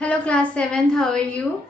Hello class 7th, how are you?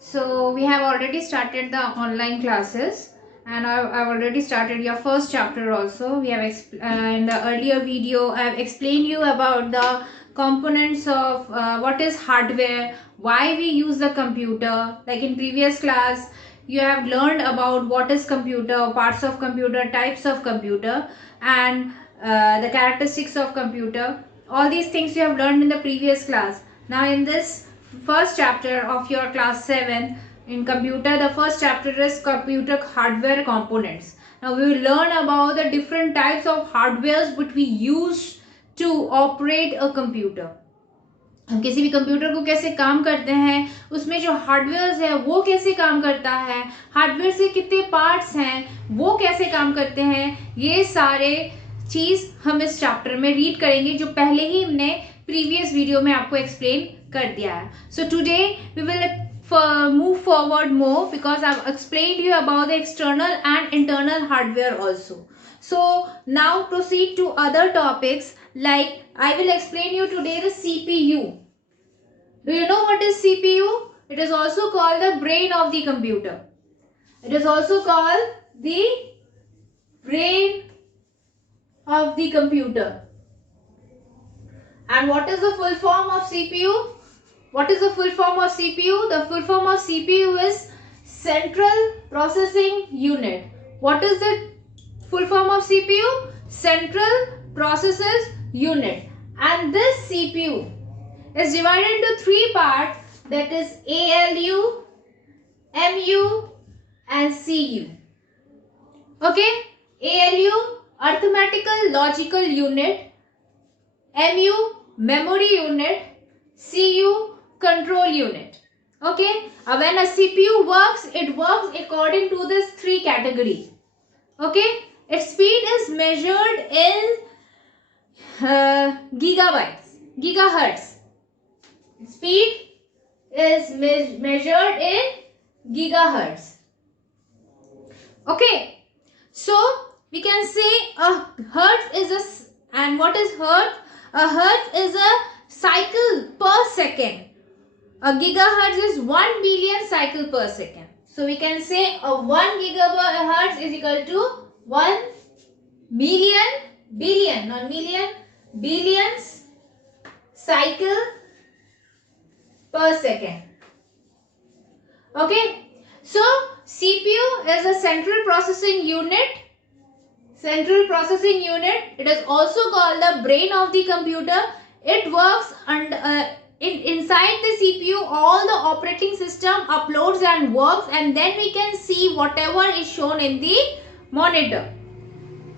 So we have already started the online classes and I've already started your first chapter also. We have in the earlier video I have explained you about the components of what is hardware, why we use the computer. Like in previous class you have learned about what is computer, parts of computer, types of computer and the characteristics of computer. All these things you have learned in the previous class. Now in this first chapter of your class 7 in computer, the first chapter is computer hardware components. Now we will learn about the different types of hardwares which we use to operate a computer. हम किसी भी computer को कैसे काम करते हैं, उसमें जो हार्डवेयर है वो कैसे काम करता है, हार्डवेयर से कितने पार्ट्स हैं वो कैसे काम करते हैं, ये सारे चीज हम इस चैप्टर में रीड करेंगे जो पहले ही हमने प्रीवियस वीडियो में आपको एक्सप्लेन कर दिया है. So today we will move forward more because I've explained you about the external and internal hardware also. So now proceed to other topics, like I will explain you today the CPU. Do you know what is CPU? It is also called the brain of the computer. It is also called the brain of the computer. And what is the full form of CPU? What is the full form of CPU? The full form of CPU is Central Processing Unit. What is the full form of CPU? Central Processing Unit. And this CPU is divided into three parts, that is ALU, MU and CU. Okay? ALU, Arithmetical Logical Unit, MU, Memory Unit, CU, Control Unit. Okay? When a CPU works, it works according to this three categories. Okay? Its speed is measured in gigahertz. Speed is measured in gigahertz. Okay? So we can say a hertz is and what is hertz? A hertz is a cycle per second. A gigahertz is 1 billion cycle per second. So we can say a 1 gigahertz is equal to 1 billion, not million, billions cycle per second. Okay. So CPU is a central processing unit. Central processing unit. It is also called the brain of the computer. It works inside the CPU. All the operating system uploads and works, and then we can see whatever is shown in the monitor.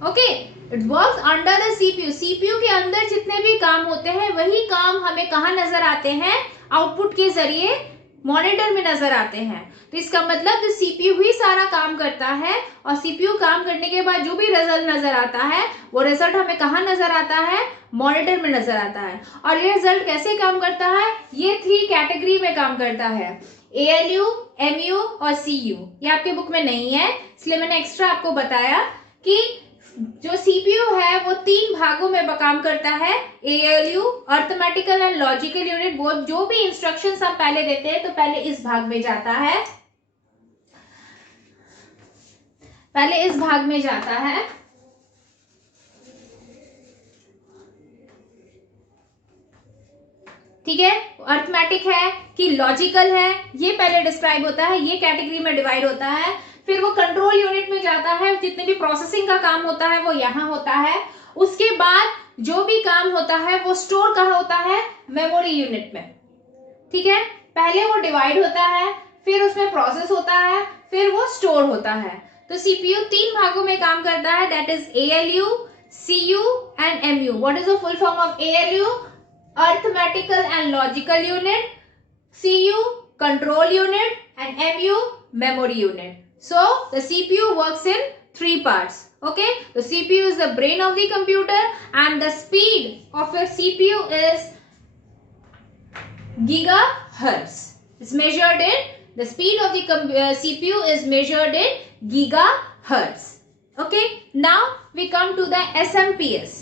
Okay, it works under the CPU. CPU के अंदर जितने भी काम होते हैं वही काम हमें कहाँ नजर आते हैं? आउटपुट के जरिए मॉनिटर में नजर आते हैं. तो इसका मतलब सीपीयू ही सारा काम करता है और सीपीयू काम करने के बाद जो भी रिजल्ट नजर आता है वो रिजल्ट हमें कहाँ नजर आता है? मॉनिटर में नजर आता है. और ये रिजल्ट कैसे काम करता है? ये थ्री कैटेगरी में काम करता है, ALU, MU और CU. ये आपके बुक में नहीं है इसलिए मैंने एक्स्ट्रा आपको बताया कि जो सीपीयू है वो तीन भागों में काम करता है. ALU, arithmetical and logical unit. वो जो भी इंस्ट्रक्शंस हम पहले देते हैं तो पहले इस भाग में जाता है, पहले इस भाग में जाता है. ठीक है, अर्थमेटिक है कि लॉजिकल है, ये पहले डिस्क्राइब होता है, ये कैटेगरी में डिवाइड होता है. फिर वो कंट्रोल यूनिट में जाता है, जितने भी प्रोसेसिंग का काम होता है वो यहाँ होता है. उसके बाद जो भी काम होता है वो स्टोर कहाँ होता है? मेमोरी यूनिट में. ठीक है, पहले वो डिवाइड होता है, फिर उसमें प्रोसेस होता है, फिर वो स्टोर होता है. तो सीपीयू तीन भागों में काम करता है, that is ALU, CU and MU. What is the full form of ALU? Arithmetical and logical unit, CU control unit and MU memory unit. So the CPU works in three parts. Okay, the CPU is the brain of the computer and the speed of your CPU is gigahertz. It's measured in, the speed of the CPU is measured in gigahertz. Okay, now we come to the SMPS.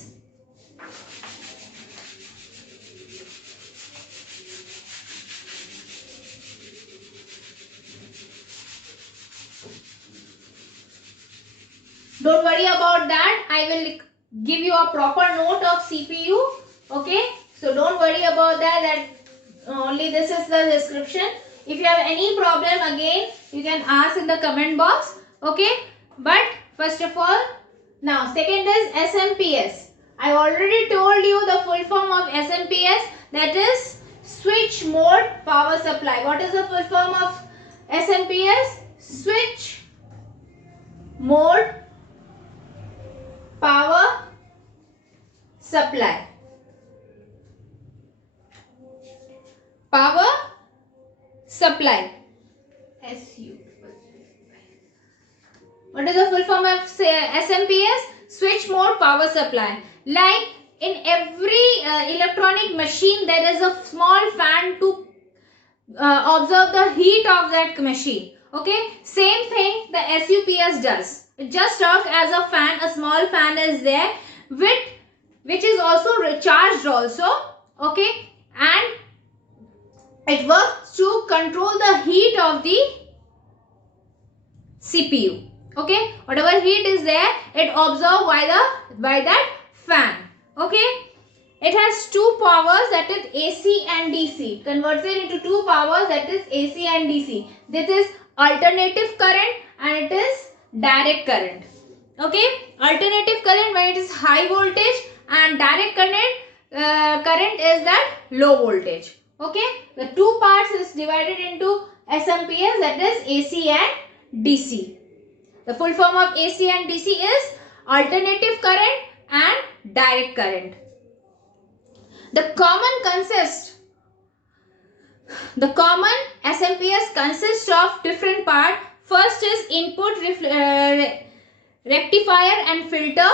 Don't worry about that. I will give you a proper note of CPU. Okay, so don't worry about that. That only this is the description. If you have any problem, again you can ask in the comment box. Okay, but first of all, now second is SMPS. I already told you the full form of SMPS, that is switch mode power supply. What is the full form of SMPS? Switch mode power supply. Power supply. SU. What is the full form of SMPS? Switch mode power supply. Like in every electronic machine, there is a small fan to observe the heat of that machine. Okay, same thing the SUPS does. It just works as a fan. A small fan is there which is also recharged also. Okay, and it works to control the heat of the CPU. Okay, whatever heat is there, it absorbed by that fan. Okay, it has two powers, that is AC and DC. Converts it into two powers, that is AC and DC. This is alternative current and it is direct current. Okay, alternative current when it is high voltage, and direct current is that low voltage. Okay, the two parts is divided into SMPS, that is AC and DC. The full form of AC and DC is alternative current and direct current. The common SMPS consists of different parts. First is input rectifier and filter.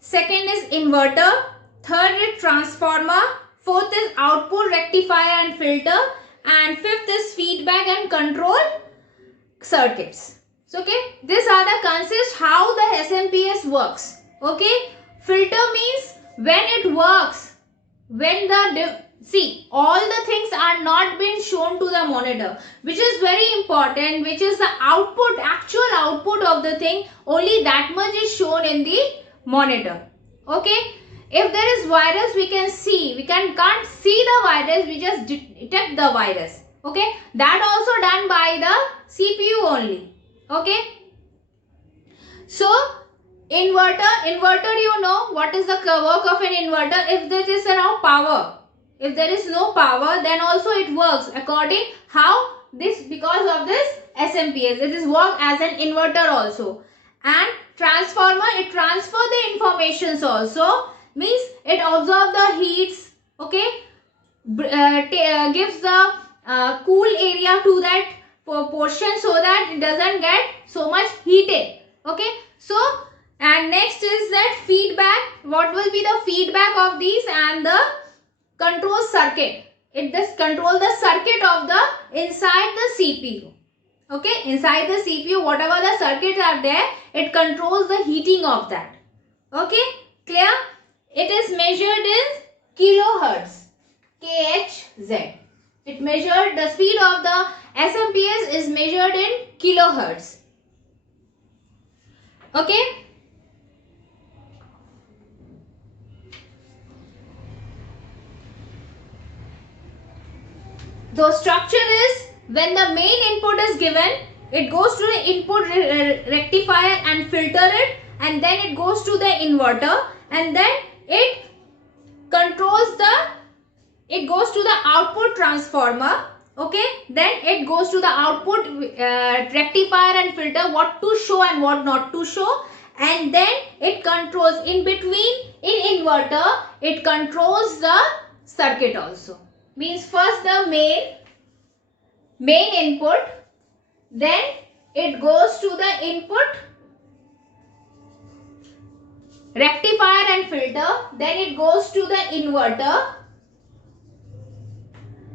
Second is inverter. Third is transformer. Fourth is output rectifier and filter. And fifth is feedback and control circuits. So, okay, these are the consists how the SMPS works. Okay, filter means when it works, when the see, all the things are not been shown to the monitor, which is very important, which is the output, actual output of the thing, only that much is shown in the monitor. Okay, if there is virus, we can see, can't see the virus, we just detect the virus. Okay, that also done by the CPU only. Okay, so inverter, you know what is the work of an inverter. If there is no power, then also it works according how this, because of this SMPS, it is work as an inverter also. And transformer, it transfer the informations also, means it absorb the heats. Okay, gives the cool area to that portion so that it doesn't get so much heated. Okay, so and next is that feedback. What will be the feedback of these? And the control circuit. It just control the circuit of the inside the CPU. Okay, inside the CPU, whatever the circuits are there, it controls the heating of that. Okay, clear? It is measured in kilohertz, KHZ. It measured, the speed of the SMPS is measured in kilohertz. Okay. The structure is, when the main input is given, it goes to the input rectifier and filter it, and then it goes to the inverter, and then it controls it goes to the output transformer. Okay, then it goes to the output rectifier and filter, what to show and what not to show, and then it controls in between, in inverter it controls the circuit also. Means first the main input, then it goes to the input rectifier and filter, then it goes to the inverter,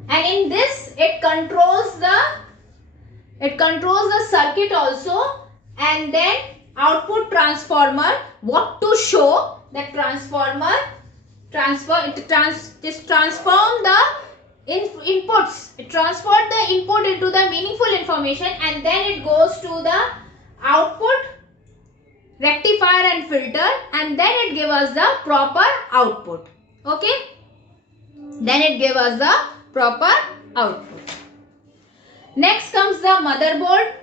and in this it controls the circuit also, and then output transformer, what to show, that transformer transform the inputs, it transferred the input into the meaningful information, and then it goes to the output rectifier and filter, and then it give us the proper output. Okay, then it give us the proper output. Next comes the motherboard.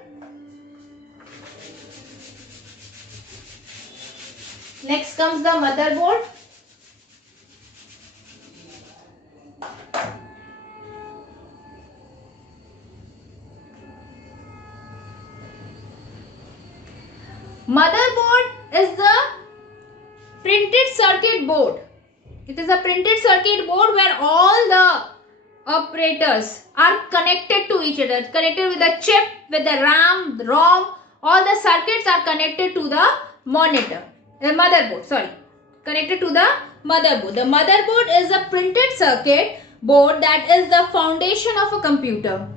Next comes the motherboard. Motherboard is the printed circuit board. It is a printed circuit board where all the operators are connected to each other, connected with the chip, with the RAM, the ROM. All the circuits are connected to the motherboard. Sorry, connected to the motherboard. The motherboard is a printed circuit board that is the foundation of a computer.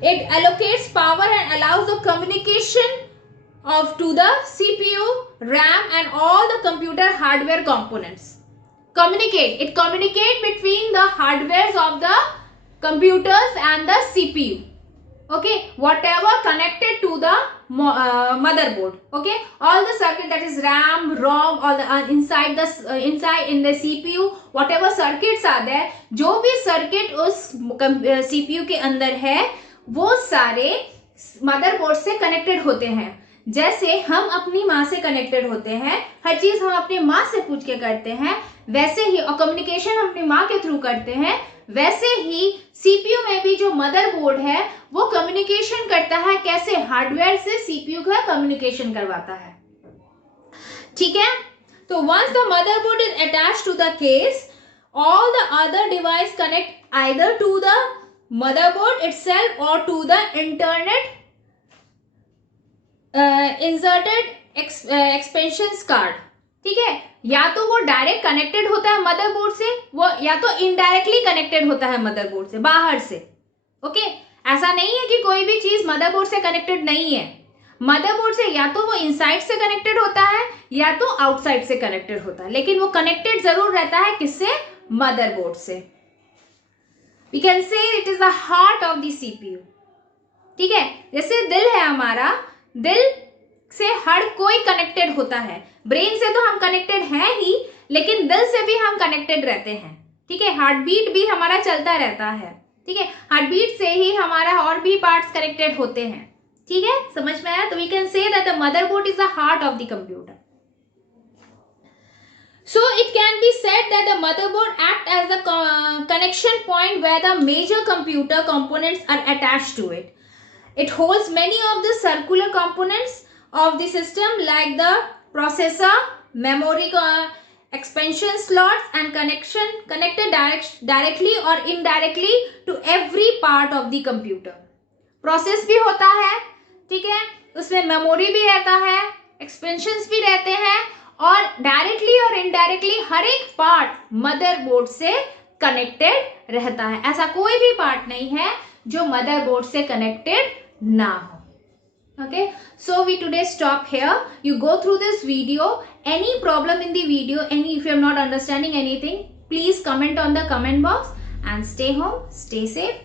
It allocates power and allows the communication to the CPU, RAM, and all the computer hardware components. It communicates between the hardwares of the computers and the CPU. Okay, whatever connected to the motherboard. Okay, all the circuit, that is RAM, ROM, all the inside in the CPU, whatever circuits are there, जो भी circuit उस CPU के अंदर है, वो सारे motherboard से connected होते हैं. जैसे हम अपनी माँ से कनेक्टेड होते हैं, हर चीज हम अपनी माँ से पूछ के करते हैं, वैसे ही और कम्युनिकेशन हम अपनी माँ के थ्रू करते हैं, वैसे ही सीपीयू में भी जो मदरबोर्ड है वो कम्युनिकेशन करता है. कैसे? हार्डवेयर से सीपीयू का कम्युनिकेशन करवाता है. ठीक है, तो once the motherboard is attached to the case, all the other device connect either to the motherboard itself और to the internet inserted expansion card. ठीक है, या तो वो डायरेक्ट कनेक्टेड होता है मदरबोर्ड से, वो या तो इनडायरेक्टली कनेक्टेड होता है मदरबोर्ड से, बाहर से. ओके, ऐसा नहीं है कि कोई भी चीज मदरबोर्ड से कनेक्टेड नहीं है. मदरबोर्ड से या तो वो इनसाइड से कनेक्टेड होता है या तो आउटसाइड से कनेक्टेड होता है, लेकिन वो कनेक्टेड जरूर रहता है. किससे? मदरबोर्ड से. We can say it is the heart of the CPU. ठीक है, जैसे दिल है हमारा, दिल से हर कोई कनेक्टेड होता है. ब्रेन से तो हम कनेक्टेड हैं ही, लेकिन दिल से भी हम कनेक्टेड रहते हैं. ठीक है, हार्ट बीट भी हमारा चलता रहता है. ठीक है, हार्ट बीट से ही हमारा और भी पार्ट्स कनेक्टेड होते हैं. ठीक है, समझ में आया? तो we can say that the motherboard is the heart of the computer. So it can be said that the motherboard act as the connection point where the major computer components are attached to it. It holds many of the circular components of the system like the processor, memory, expansion slots, and connected directly or indirectly to every part of the computer. Process भी होता है, ठीक है, उसमें memory भी रहता है, expansions भी रहते हैं, और डायरेक्टली और इनडायरेक्टली हर एक पार्ट मदरबोर्ड से कनेक्टेड रहता है. ऐसा कोई भी पार्ट नहीं है जो मदरबोर्ड से कनेक्टेड ना हो. Okay, so we today stop here. You go through this video. Any problem in the video, if you are not understanding anything, please comment on the comment box, and stay home, stay safe.